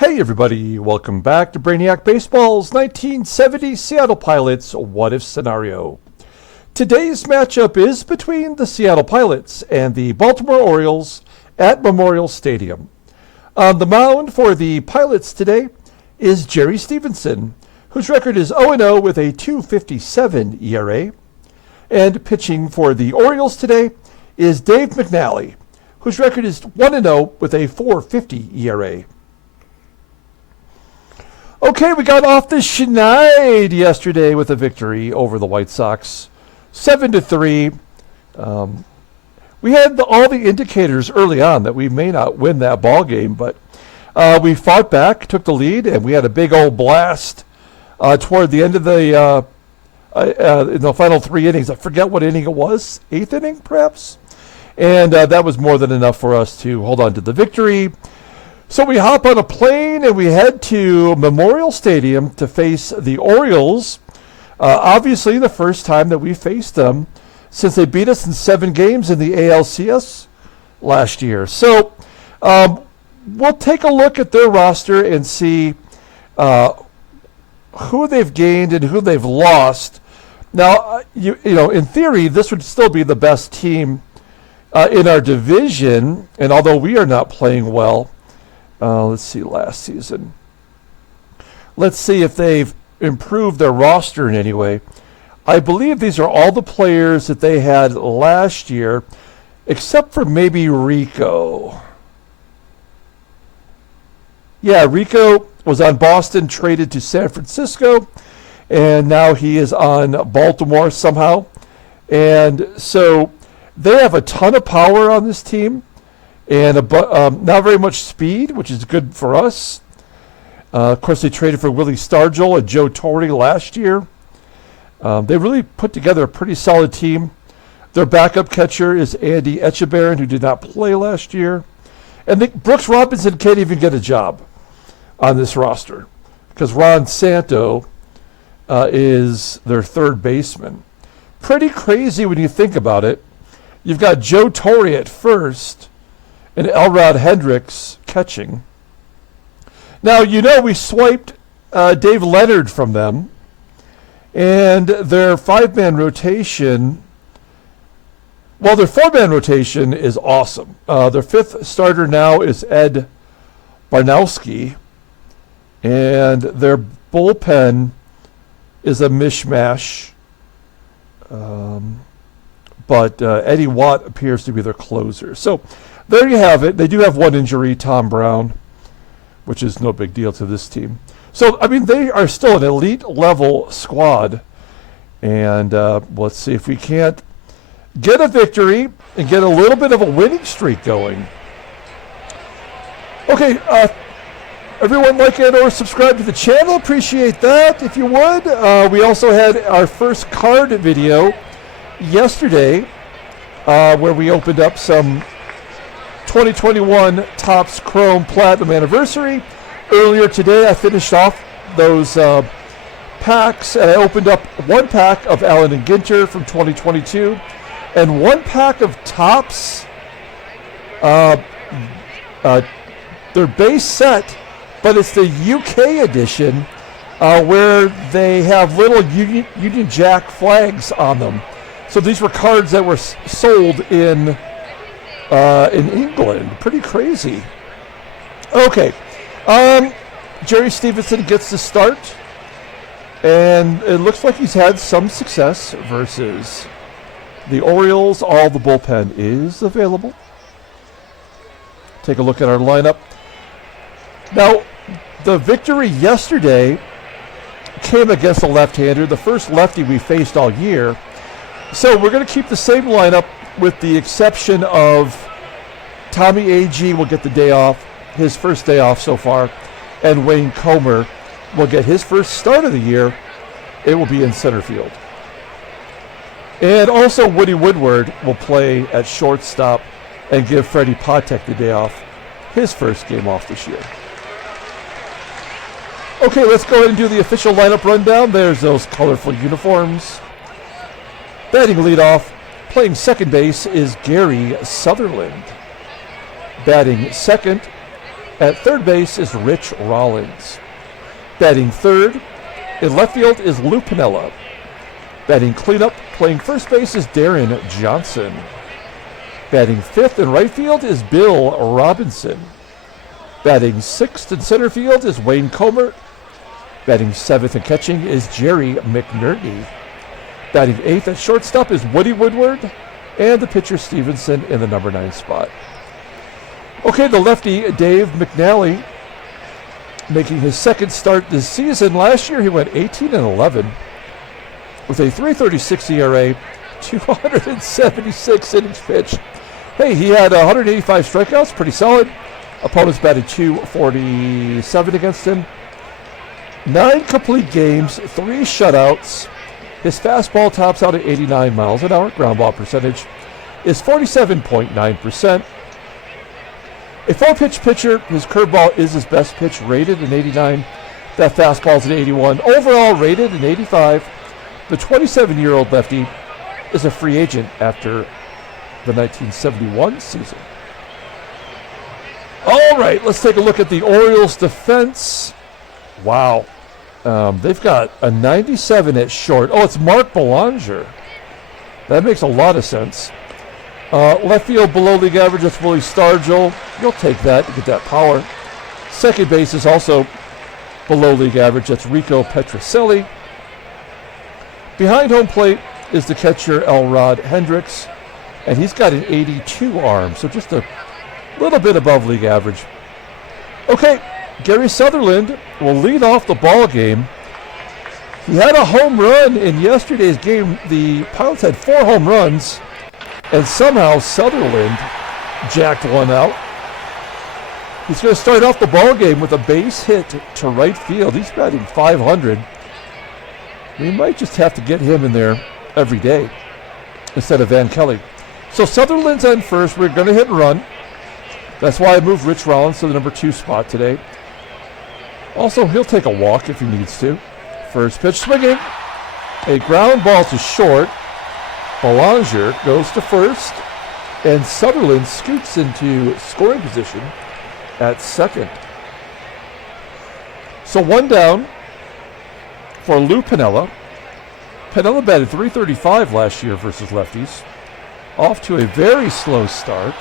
Hey everybody, welcome back to Brainiac Baseball's 1970 Seattle Pilots What If Scenario. Today's matchup is between the Seattle Pilots and the Baltimore Orioles at Memorial Stadium. On the mound for the Pilots today is Jerrry Stephenson, whose record is 0-0 with a 2.57 ERA. And pitching for the Orioles today is Dave McNally, whose record is 1-0 with a 4.50 ERA. Okay, we got off the schneid yesterday with a victory over the White Sox, 7-3. We had all the indicators early on that we may not win that ball game, but we fought back, took the lead, and we had a big old blast toward the end of the in the final 3 innings. I forget what inning it was, 8th inning perhaps, and that was more than enough for us to hold on to the victory. So we hop on a plane and we head to Memorial Stadium to face the Orioles. Obviously the first time that we faced them since they beat us in 7 games in the ALCS last year. So we'll take a look at their roster and see who they've gained and who they've lost. Now, you know, in theory, this would still be the best team in our division. And although we are not playing well, let's see, last season. Let's see if they've improved their roster in any way. I believe these are all the players that they had last year, except for maybe Rico. Yeah, Rico was on Boston, traded to San Francisco, and now he is on Baltimore somehow. And so they have a ton of power on this team. And not very much speed, which is good for us. Of course, they traded for Willie Stargell and Joe Torre last year. They really put together a pretty solid team. Their backup catcher is Andy Etchebarren, who did not play last year. And Brooks Robinson can't even get a job on this roster because Ron Santo is their third baseman. Pretty crazy when you think about it. You've got Joe Torre at first and Elrod Hendricks catching. Now, you know, we swiped Dave Leonard from them, and their 5-man rotation, well, their 4-man rotation is awesome. Their 5th starter now is Ed Barnowski, and their bullpen is a mishmash, but Eddie Watt appears to be their closer. So there you have it. They do have one injury, Tom Brown, which is no big deal to this team. So, I mean, they are still an elite level squad. And let's see if we can't get a victory and get a little bit of a winning streak going. Okay, everyone like and or subscribe to the channel. Appreciate that if you would. We also had our first card video yesterday where we opened up some 2021 Topps Chrome Platinum Anniversary. Earlier today, I finished off those packs, and I opened up 1 pack of Allen and Ginter from 2022, and 1 pack of Topps, their base set, but it's the UK edition, where they have little Union Jack flags on them. So these were cards that were sold in England. Pretty crazy. Okay. Jerry Stephenson gets the start, and it looks like he's had some success versus the Orioles. All the bullpen is available. Take a look at our lineup. Now, the victory yesterday came against a left-hander, the first lefty we faced all year. So we're going to keep the same lineup, with the exception of Tommy A.G. will get the day off, his first day off so far, and Wayne Comer will get his first start of the year. It will be in center field. And also Woody Woodward will play at shortstop and give Freddie Patek the day off, his first game off this year. Okay, let's go ahead and do the official lineup rundown. There's those colorful uniforms. Batting leadoff, playing second base, is Gary Sutherland. Batting second At third base is Rich Rollins. Batting third in left field is Lou Piniella. Batting cleanup, playing first base is Deron Johnson. Batting fifth in right field is Bill Robinson. Batting sixth in center field is Wayne Comer. Batting seventh in catching is Jerrry McNERTNEY. Batting eighth at shortstop is Woodward. And the pitcher Stephenson in the number 9 spot. Okay, the lefty Dave McNally making his second start this season. Last year he went 18-11 with a 3.36 ERA, 276 innings pitched. Hey, he had 185 strikeouts, pretty solid. Opponents batted .247 against him. 9 complete games, 3 shutouts. His fastball tops out at 89 miles an hour. Ground ball percentage is 47.9%. A 4-pitch pitcher, his curveball is his best pitch, rated in 89. That fastball's an 81. Overall rated in 85. The 27-year-old lefty is a free agent after the 1971 season. All right, let's take a look at the Orioles defense. Wow. They've got a 97 at short. Oh, it's Mark Belanger. That makes a lot of sense. Left field below league average, that's Willie Stargell. You'll take that to get that power. Second base is also below league average, that's Rico Petrocelli. Behind home plate is the catcher Elrod Hendricks, and he's got an 82 arm, so just a little bit above league average. Okay, Gary Sutherland will lead off the ball game. He had a home run in yesterday's game. The Pilots had 4 home runs, and somehow Sutherland jacked one out. He's going to start off the ball game with a base hit to right field. He's batting .500. We might just have to get him in there every day instead of Van Kelly. So Sutherland's on first. We're going to hit and run. That's why I moved Rich Rollins to the number 2 spot today. Also, he'll take a walk if he needs to. First pitch swinging. A ground ball to short. Belanger goes to first. And Sutherland scoots into scoring position at second. So 1 down for Lou Piniella. Piniella batted .335 last year versus lefties. Off to a very slow start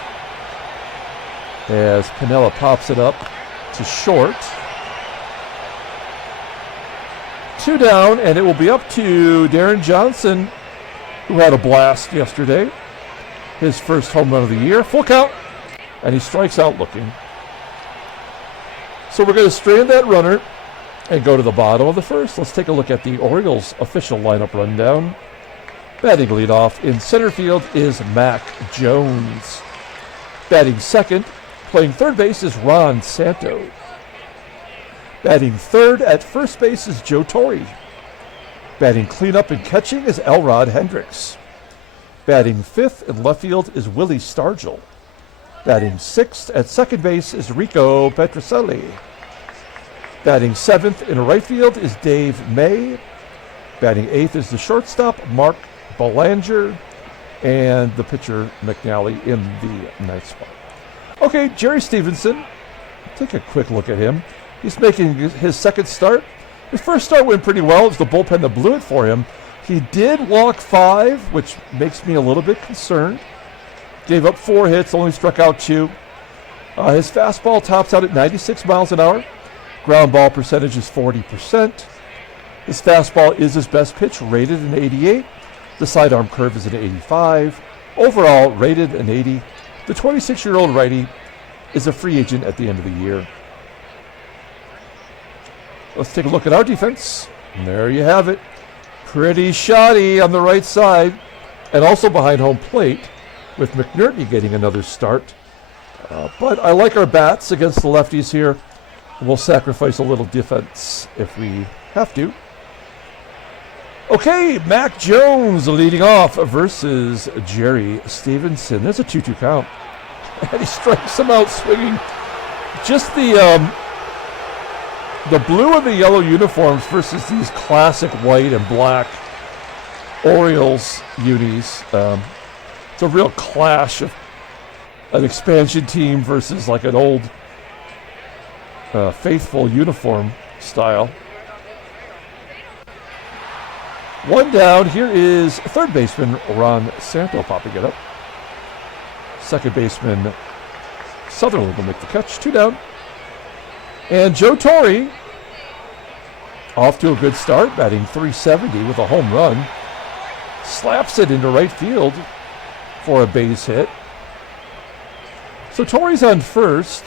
as Piniella pops it up to short. 2 down, and it will be up to Deron Johnson, who had a blast yesterday. His first home run of the year. Full count, and he strikes out looking. So we're going to strand that runner and go to the bottom of the first. Let's take a look at the Orioles' official lineup rundown. Batting leadoff in center field is Mack Jones. Batting second, playing third base is Ron Santo. Batting third at first base is Joe Torre. Batting cleanup and catching is Elrod Hendricks. Batting fifth in left field is Willie Stargell. Batting sixth at second base is Rico Petrocelli. Batting seventh in right field is Dave May. Batting eighth is the shortstop, Mark Belanger. And the pitcher, McNally, in the ninth spot. Okay, Jerry Stephenson. Take a quick look at him. He's making his second start. His first start went pretty well. It was the bullpen that blew it for him. He did walk 5, which makes me a little bit concerned. Gave up 4 hits, only struck out 2. His fastball tops out at 96 miles an hour. Ground ball percentage is 40%. His fastball is his best pitch, rated an 88. The sidearm curve is an 85. Overall, rated an 80. The 26-year-old righty is a free agent at the end of the year. Let's take a look at our defense. And there you have it. Pretty shoddy on the right side. And also behind home plate, with McNERTNEY getting another start. But I like our bats against the lefties here. We'll sacrifice a little defense if we have to. Okay, Mack Jones leading off versus Jerry Stephenson. There's a 2-2 count. And he strikes him out swinging. Just the blue and the yellow uniforms versus these classic white and black Orioles unis. It's a real clash of an expansion team versus like an old faithful uniform style. One down. Here is third baseman Ron Santo popping it up. Second baseman Sutherland will make the catch. 2 down. And Joe Torre off to a good start, batting .370 with a home run. Slaps it into right field for a base hit. So Torre's on first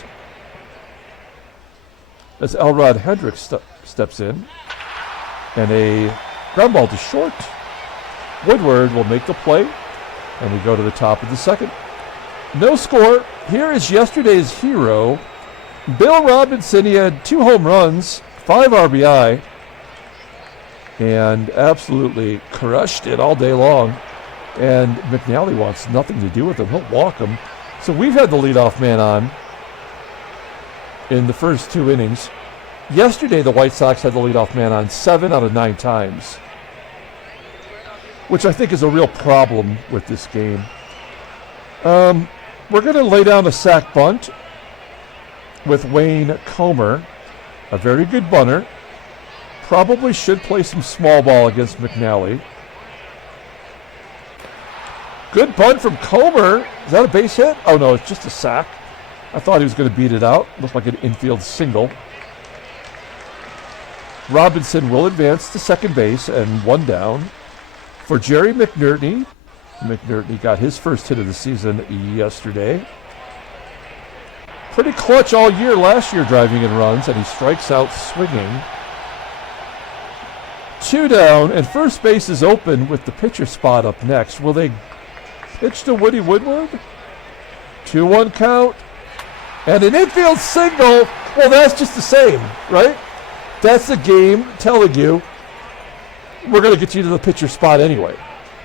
as Elrod Hendricks steps in. And a ground ball to short. Woodward will make the play. And we go to the top of the second. No score. Here is yesterday's hero, Bill Robinson. He had 2 home runs, 5 RBI, and absolutely crushed it all day long. And McNally wants nothing to do with him. He'll walk him. So we've had the leadoff man on in the first 2 innings. Yesterday, the White Sox had the leadoff man on 7 out of 9 times, which I think is a real problem with this game. We're going to lay down a sack bunt with Wayne Comer, a very good bunter. Probably should play some small ball against McNally. Good bunt from Comer. Is that a base hit? Oh, no, it's just a sack. I thought he was going to beat it out. Looked like an infield single. Robinson will advance to second base, and 1 down for Jerrry McNERTNEY. McNERTNEY got his first hit of the season yesterday. Pretty clutch all year last year, driving in runs, and he strikes out swinging. 2 down, and first base is open with the pitcher spot up next. Will they pitch to Woody Woodward? 2-1 count, and an infield single. Well, that's just the same, right? That's the game telling you we're going to get you to the pitcher spot anyway.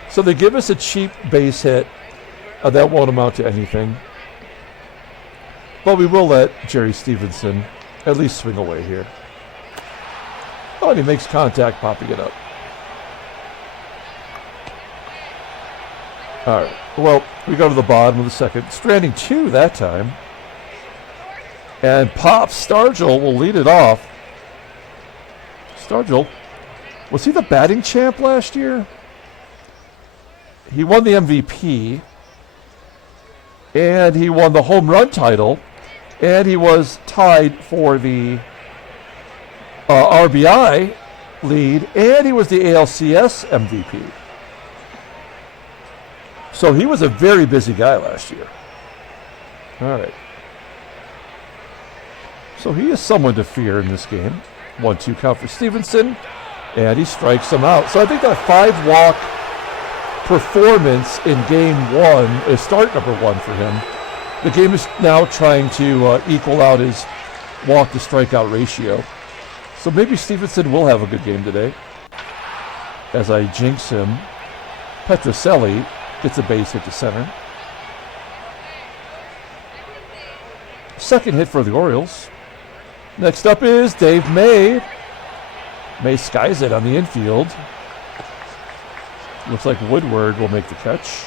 So they give us a cheap base hit. That won't amount to anything. But we will let Jerry Stephenson at least swing away here. Oh, and he makes contact, popping it up. All right. Well, we go to the bottom of the second. Stranding 2 that time. And Pop Stargell will lead it off. Stargell, was he the batting champ last year? He won the MVP, and he won the home run title, and he was tied for the RBI lead, and he was the ALCS MVP. So he was a very busy guy last year. All right. So he is someone to fear in this game. 1-2 count for Stephenson, and he strikes him out. So I think that 5-walk performance in game 1 is start number 1 for him. The game is now trying to equal out his walk to strikeout ratio. So maybe Stephenson will have a good game today. As I jinx him, PETROCELLI gets a base hit to center. Second hit for the Orioles. Next up is Dave May. May skies it on the infield. Looks like Woodward will make the catch.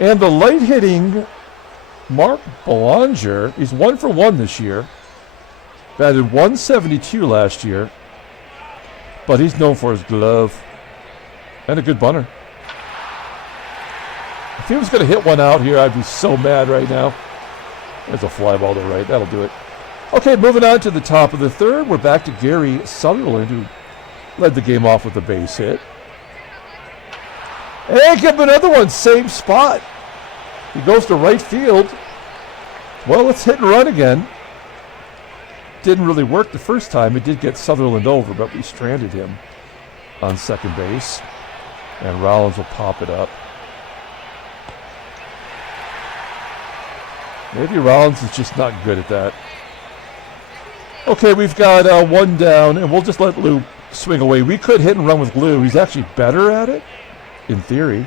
And the light-hitting Mark Belanger, he's 1 for 1 this year. Batted .172 last year. But he's known for his glove. And a good bunter. If he was going to hit one out here, I'd be so mad right now. There's a fly ball to right. That'll do it. Okay, moving on to the top of the third. We're back to Gary Sutherland, who led the game off with a base hit. And give him another one, same spot. He goes to right field. Well, let's hit and run again. Didn't really work the first time. It did get Sutherland over, but we stranded him on second base. And Rollins will pop it up. Maybe Rollins is just not good at that. Okay, we've got 1 down, and we'll just let Lou swing away. We could hit and run with Lou. He's actually better at it, in theory.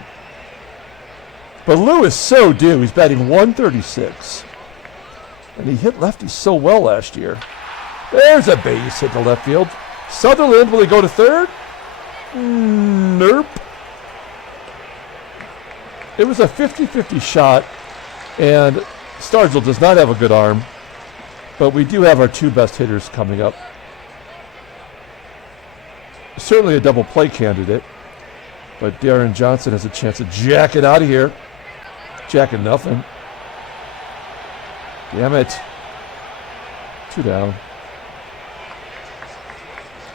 But Lou is so due. He's batting .136. And he hit lefties so well last year. There's a base hit to left field. Sutherland, will he go to third? Nope. It was a 50-50 shot, and Stargell does not have a good arm. But we do have our two best hitters coming up. Certainly a double play candidate. But Deron Johnson has a chance to jack it out of here. Jacking nothing. Damn it. 2 down.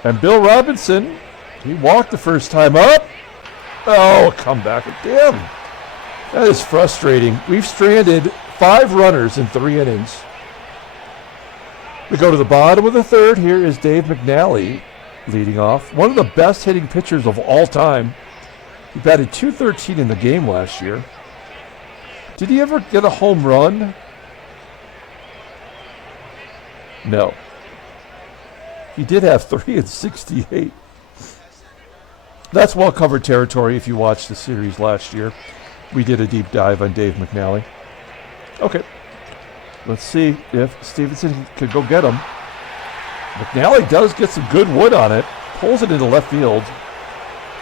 And Bill Robinson, he walked the first time up. Oh, a comeback again. That is frustrating. We've stranded 5 runners in 3 innings. We go to the bottom of the third. Here is Dave McNally leading off. One of the best hitting pitchers of all time. He batted .213 in the game last year. Did he ever get a home run? No. He did have 3 in 68. That's well-covered territory if you watched the series last year. We did a deep dive on Dave McNally. Okay. Let's see if Stephenson could go get him. McNally does get some good wood on it. Pulls it into left field.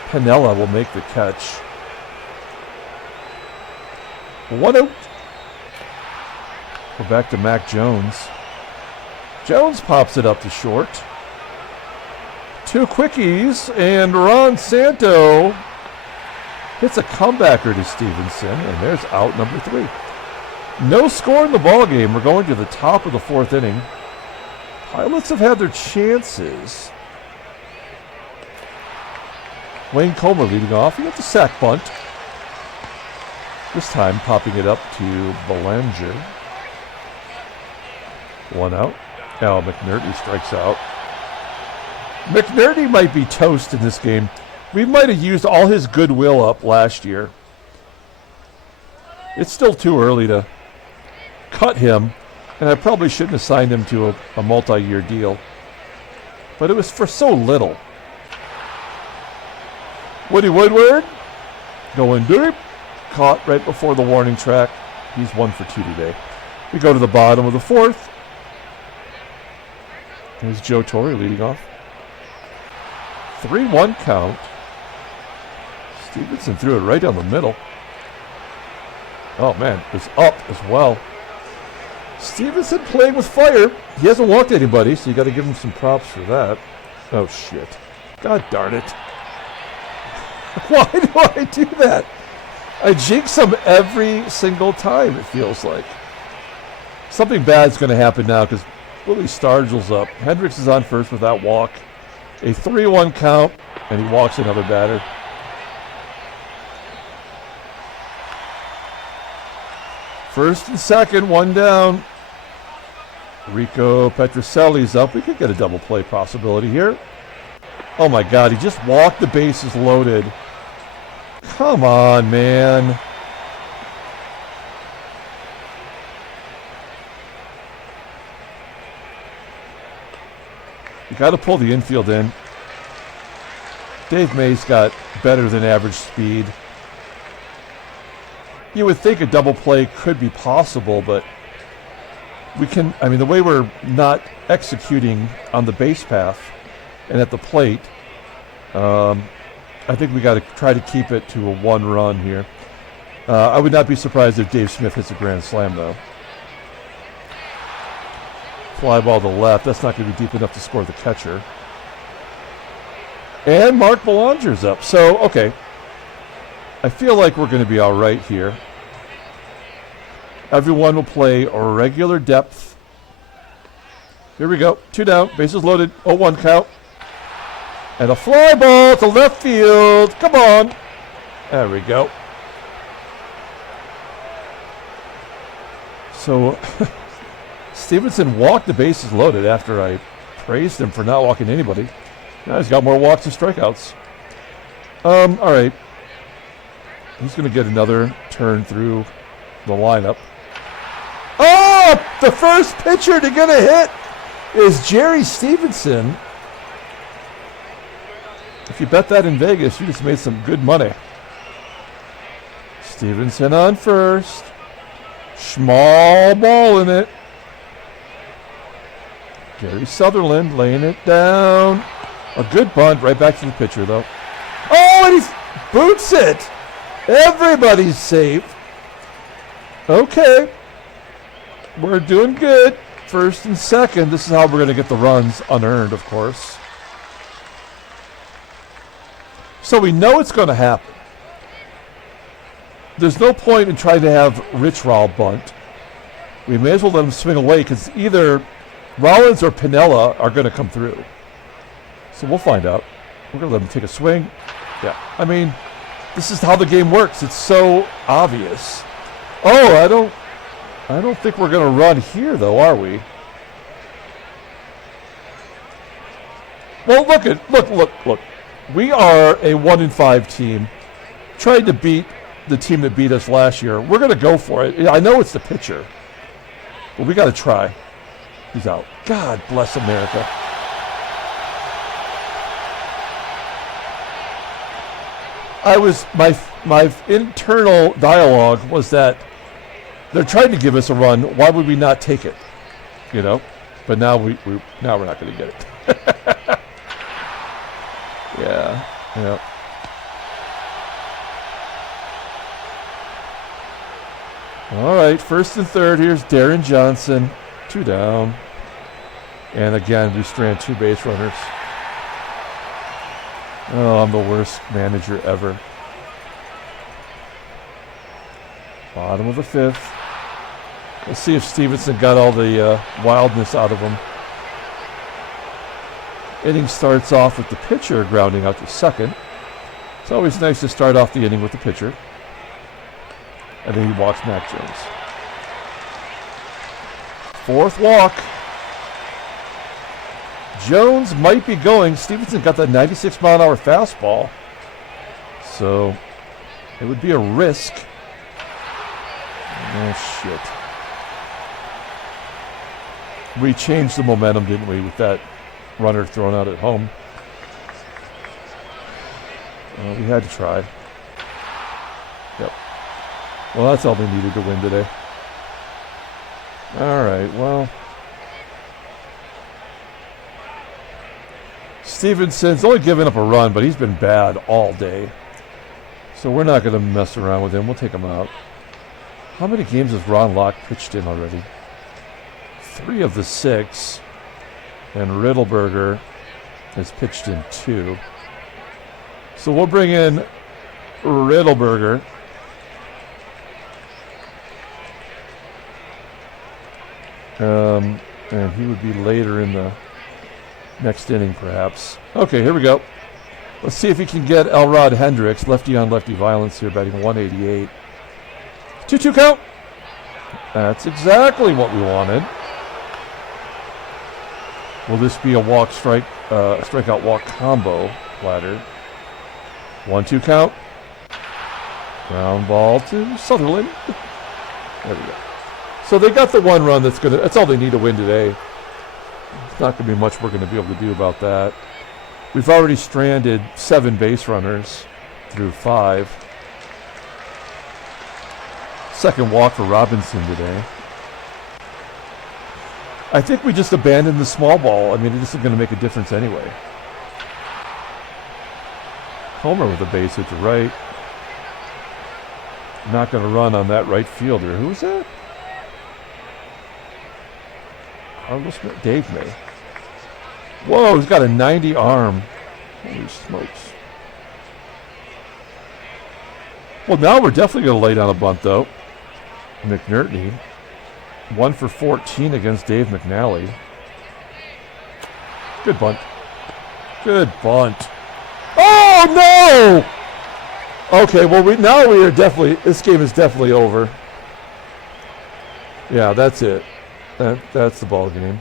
Piniella will make the catch. 1 out. We're back to Mack Jones. Jones pops it up to short. 2 quickies, and Ron Santo hits a comebacker to Stephenson, and there's out number 3. No score in the ball game. We're going to the top of the 4th inning. Pilots have had their chances. Wayne Comer leading off. He got the sack bunt. This time popping it up to Belanger. 1 out. Now McNERTNEY strikes out. McNERTNEY might be toast in this game. We might have used all his goodwill up last year. It's still too early to cut him, and I probably shouldn't have signed him to a multi-year deal. But it was for so little. Woodward going deep. Caught right before the warning track. He's 1 for 2 today. We go to the bottom of the 4th. There's Joe Torre leading off. 3-1 count. Stephenson threw it right down the middle. Oh man, it's up as well. Stephenson playing with fire. He hasn't walked anybody, so you got to give him some props for that. Oh shit. God darn it. Why do I do that? I jinx him every single time, it feels like. Something bad's going to happen now because Willie STARGELL's up. Hendricks is on first with that walk. A 3-1 count, and he walks another batter. First and second, 1 down. Rico PETROCELLI's up. We could get a double play possibility here. Oh my God, he just walked the bases loaded. Come on, man. You got to pull the infield in. Dave May's got better than average speed. You would think a double play could be possible, but we can, I mean, the way we're not executing on the base path and at the plate, I think we got to try to keep it to a 1 run here. I would not be surprised if Dave Smith hits a grand slam, though. Fly ball to left. That's not going to be deep enough to score the catcher. And Mark Belanger's up. So, okay. I feel like we're going to be all right here. Everyone will play a regular depth. Here we go. 2 down. Bases loaded. 0-1 count. And a fly ball to left field. Come on. There we go. So, Stephenson walked the bases loaded after I praised him for not walking anybody. Now he's got more walks and strikeouts. All right. He's going to get another turn through the lineup. Oh! The first pitcher to get a hit is Jerrry Stephenson. If you bet that in Vegas, you just made some good money. Stephenson on first. Small ball in it. Gary Sutherland laying it down. A good bunt right back to the pitcher, though. Oh, and he boots it. Everybody's safe. Okay. We're doing good. first and second. This is how we're going to get the runs unearned, of course. So we know it's going to happen. There's no point in trying to have Rich Roll bunt. We may as well let him swing away because either Rollins or Piniella are going to come through. So we'll find out. We're going to let him take a swing. Yeah, I mean, this is how the game works. It's so obvious. Oh, I don't think we're going to run here, though, are we? Well, look. We are a 1-5 team trying to beat the team that beat us last year. We're going to go for it. I know it's the pitcher, but we got to try. He's out. God bless America. My internal dialogue was that they're trying to give us a run. Why would we not take it? You know, but now we're not going to get it. Yeah. All right, first and third. Here's Deron Johnson, 2 down, and again we strand 2 base runners. Oh, I'm the worst manager ever. Bottom of the 5th. Let's see if Stephenson got all the wildness out of him. Inning starts off with the pitcher grounding out to second. It's always nice to start off the inning with the pitcher. And then he walks Mack Jones. 4th walk. Jones might be going. Stephenson got that 96-mile-an-hour fastball. So it would be a risk. Oh, shit. We changed the momentum, didn't we, with that runner thrown out at home? Well, we had to try. Yep. Well, that's all they needed to win today. All right, well. Stephenson's only given up a run, but he's been bad all day. So we're not going to mess around with him. We'll take him out. How many games has Ron Locke pitched in already? 3 of the 6. And Riddleberger has pitched in 2. So we'll bring in Riddleberger. And he would be later in the next inning, perhaps. Okay, here we go. Let's see if he can get Elrod Hendricks, lefty on lefty violence here, batting 188. 2-2 count. That's exactly what we wanted. Will this be a walk strike, strikeout walk combo ladder? 1-2 count. Ground ball to Sutherland. There we go. So they got the 1 run that's all they need to win today. It's not going to be much we're going to be able to do about that. We've already stranded 7 base runners through 5. Second walk for Robinson today. I think we just abandoned the small ball. I mean, it isn't going to make a difference anyway. Homer with a base hit to right. Not going to run on that right fielder. Who is that? Dave May. Whoa, he's got a 90 arm. Holy smokes. Well, now we're definitely going to lay down a bunt, though. McNERTNEY. 1 for 14 against Dave McNally. Good bunt. Good bunt. Oh, no! Okay, well, now we are definitely, this game is definitely over. Yeah, that's it. That's the ball game.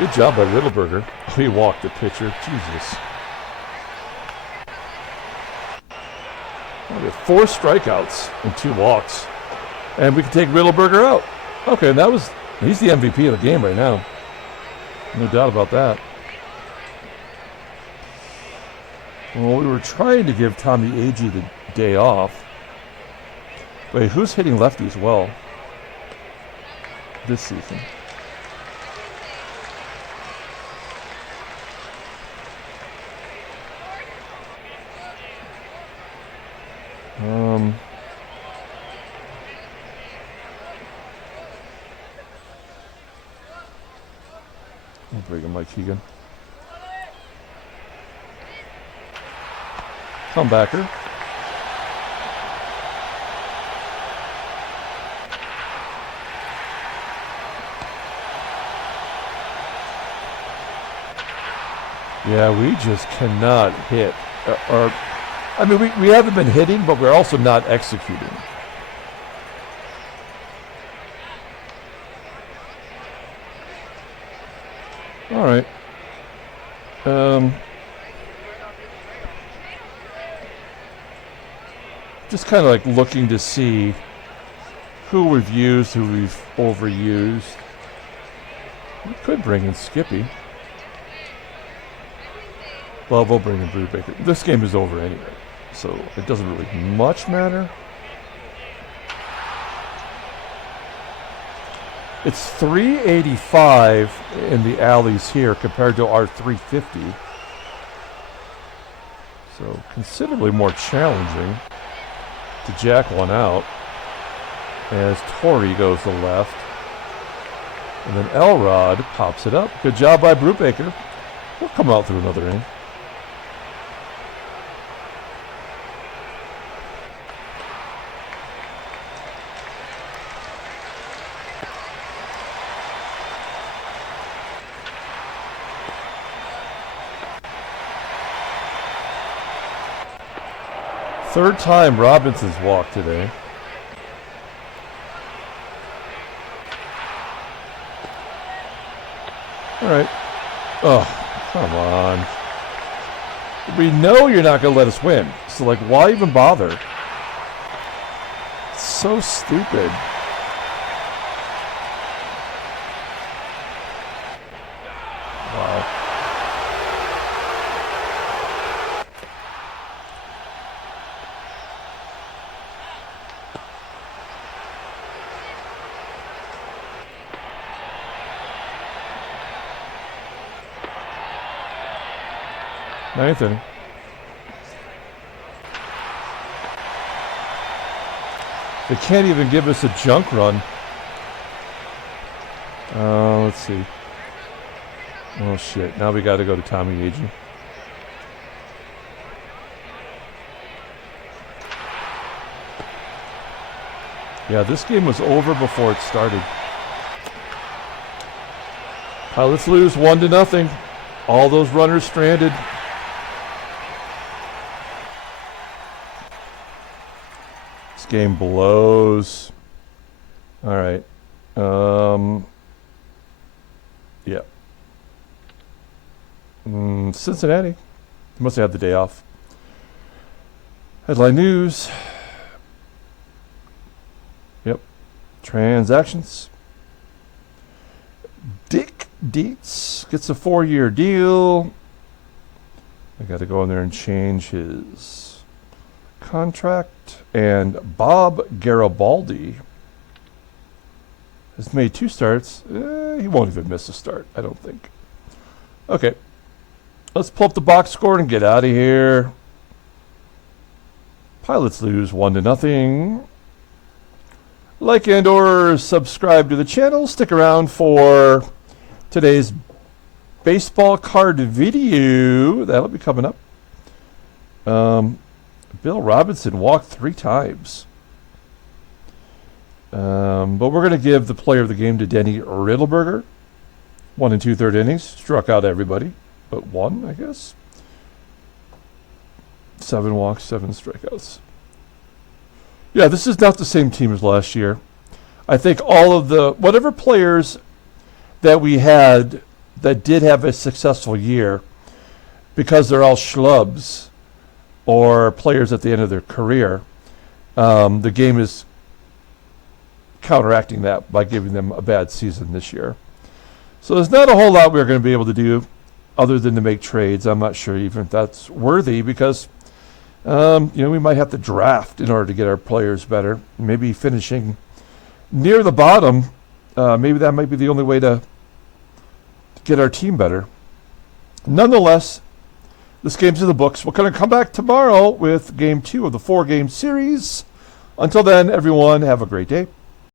Good job by Riddleberger. He walked the pitcher. Jesus. We have 4 strikeouts and 2 walks. And we can take Riddleberger out. Okay, he's the MVP of the game right now. No doubt about that. Well, we were trying to give Tommy Agee the day off. Wait, who's hitting lefties well this season? I'll bring in Mike Keegan. Comebacker. Yeah, we just cannot hit. I mean, we haven't been hitting, but we're also not executing. All right. Just kind of like looking to see who we've used, who we've overused. We could bring in Skippy. Well, we'll bring in Brubaker. This game is over anyway, so it doesn't really much matter. It's 385 in the alleys here compared to our 350. So considerably more challenging to jack one out as TORRE goes to left. And then Elrod pops it up. Good job by Brubaker. We'll come out through another inning. Third time Robinson's walked today. All right. Oh, come on. We know you're not going to let us win. So, like, why even bother? It's so stupid. Wow. Ninth inning. They can't even give us a junk run. Let's see. Oh shit! Now we got to go to Tommy Agee. Yeah, this game was over before it started. Pilots lose 1-0. All those runners stranded. This game blows. All right. Yeah. Cincinnati. Must have had the day off. Headline news. Yep. Transactions. Dick Dietz gets a 4-year deal. I got to go in there and change his contract. And Bob Garibaldi has made 2 starts. He won't even miss a start, I don't think. Okay. Let's pull up the box score and get out of here. Pilots lose 1-0. Like and or subscribe to the channel. Stick around for today's baseball card video. That'll be coming up. Bill Robinson walked 3 times. But we're going to give the player of the game to Denny Riddleberger. 1 2/3 innings. Struck out everybody but 1, I guess. 7 walks, 7 strikeouts. Yeah, this is not the same team as last year. I think all of the, whatever players that we had that did have a successful year, because they're all schlubs or players at the end of their career, the game is counteracting that by giving them a bad season this year. So there's not a whole lot we're going to be able to do other than to make trades. I'm not sure even if that's worthy because We might have to draft in order to get our players better. Maybe finishing near the bottom. Maybe that might be the only way to get our team better. Nonetheless, this game's in the books. We're going to come back tomorrow with Game 2 of the 4-game series. Until then, everyone, have a great day.